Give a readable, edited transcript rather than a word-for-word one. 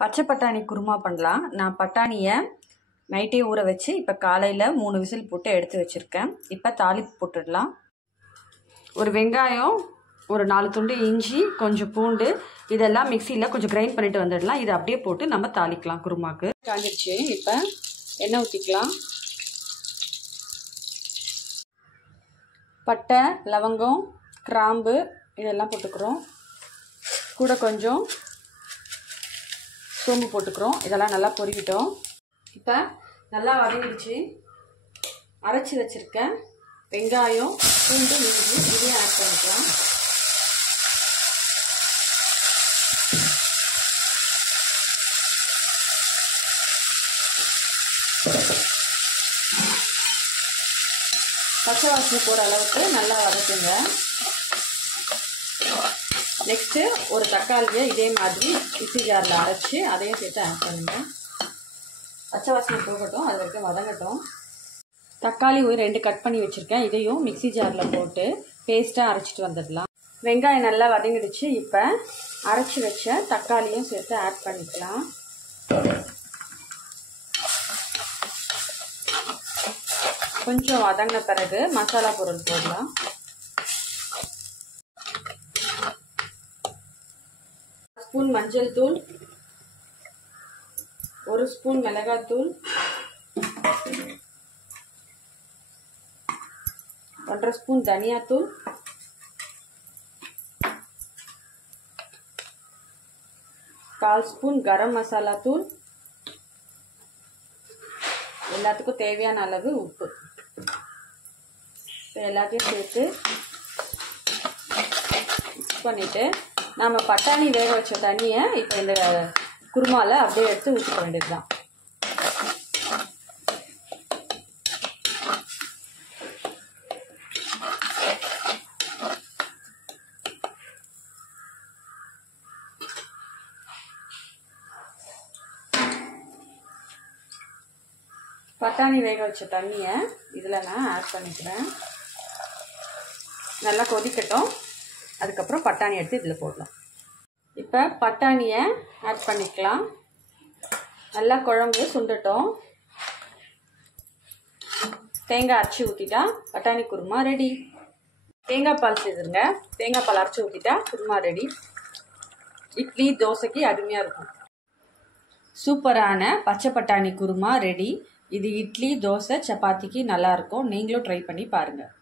பச்சை பட்டாணி குருமா பண்ணலாம். நான் பட்டாணியை நைட்டே ஊற வச்சு இப்போ காலையில் 3 விசில் போட்டு எடுத்து வச்சுருக்கேன். இப்போ தாளிப்பு போட்டுடலாம். ஒரு வெங்காயம், ஒரு 4 துண்டு இஞ்சி, கொஞ்சம் பூண்டு, இதெல்லாம் மிக்சியில் கொஞ்சம் கிரைண்ட் பண்ணிட்டு வந்துடலாம். இதை அப்படியே போட்டு நம்ம தாளிக்கலாம். குருமாக்கு காஞ்சிடுச்சு. இப்போ எண்ணெய் ஊற்றிக்கலாம். பட்டை, லவங்கம், கிராம்பு இதெல்லாம் போட்டுக்கிறோம். கூட கொஞ்சம் சோம்பு போட்டுக்கிறோம். இதெல்லாம் நல்லா பொரிக்கிட்டோம். இப்போ நல்லா வதங்கிடுச்சு. அரைச்சி வச்சுருக்கேன் வெங்காயம், பூண்டு, இஞ்சி இதையும் ஆட் பண்ணிக்கலாம். பச்சை வாசனை போகிற அளவுக்கு நல்லா வதக்குங்க. நெக்ஸ்ட்டு ஒரு தக்காளியை இதே மாதிரி மிக்ஸி ஜாரில் அரைச்சி அதையும் சேர்த்து ஆட் பண்ணுங்கள். பச்சை வாசனை போகட்டும், அது வரைக்கும் வதங்கட்டும். தக்காளி ஒரு 2 கட் பண்ணி வச்சுருக்கேன். இதையும் மிக்ஸி ஜாரில் போட்டு பேஸ்ட்டாக அரைச்சிட்டு வந்துடலாம். வெங்காயம் நல்லா வதங்கிடுச்சு. இப்போ அரைச்சி வச்ச தக்காளியும் சேர்த்து ஆட் பண்ணிக்கலாம். கொஞ்சம் வதங்கின பிறகு மசாலா பொருள் போடலாம். ஸ்பூன் மஞ்சள் தூள், 1 ஸ்பூன் மிளகாத்தூள், 1/2 ஸ்பூன் தனியாத்தூள், 1/4 ஸ்பூன் கரம் மசாலா தூள், எல்லாத்துக்கும் தேவையான அளவு உப்பு. எல்லாத்தையும் சேர்த்து மிக்ஸ் பண்ணிட்டு நம்ம பட்டாணி வேக வச்ச தண்ணியை இப்போ இந்த குருமாவில் அப்படியே எடுத்து ஊற்றிக்க வேண்டியதுதான். பட்டாணி வேக வச்ச தண்ணியை இதில் நான் ஆட் பண்ணிக்கிறேன். நல்லா கொதிக்கட்டும். அதுக்கப்புறம் பட்டாணி எடுத்து இதில் போடலாம். இப்போ பட்டாணியை ஆட் பண்ணிக்கலாம். நல்லா குழம்பு சுண்டட்டும். தேங்காய் அரைச்சி ஊற்றிட்டா பட்டாணி குருமா ரெடி. தேங்காய் பால் சேர்த்துருங்க. தேங்காய் பால் அரைச்சி ஊற்றிட்டா குருமா ரெடி. இட்லி, தோசைக்கு அருமையாக இருக்கும். சூப்பரான பச்சை பட்டாணி குருமா ரெடி. இது இட்லி, தோசை, சப்பாத்திக்கு நல்லாயிருக்கும். நீங்களும் ட்ரை பண்ணி பாருங்கள்.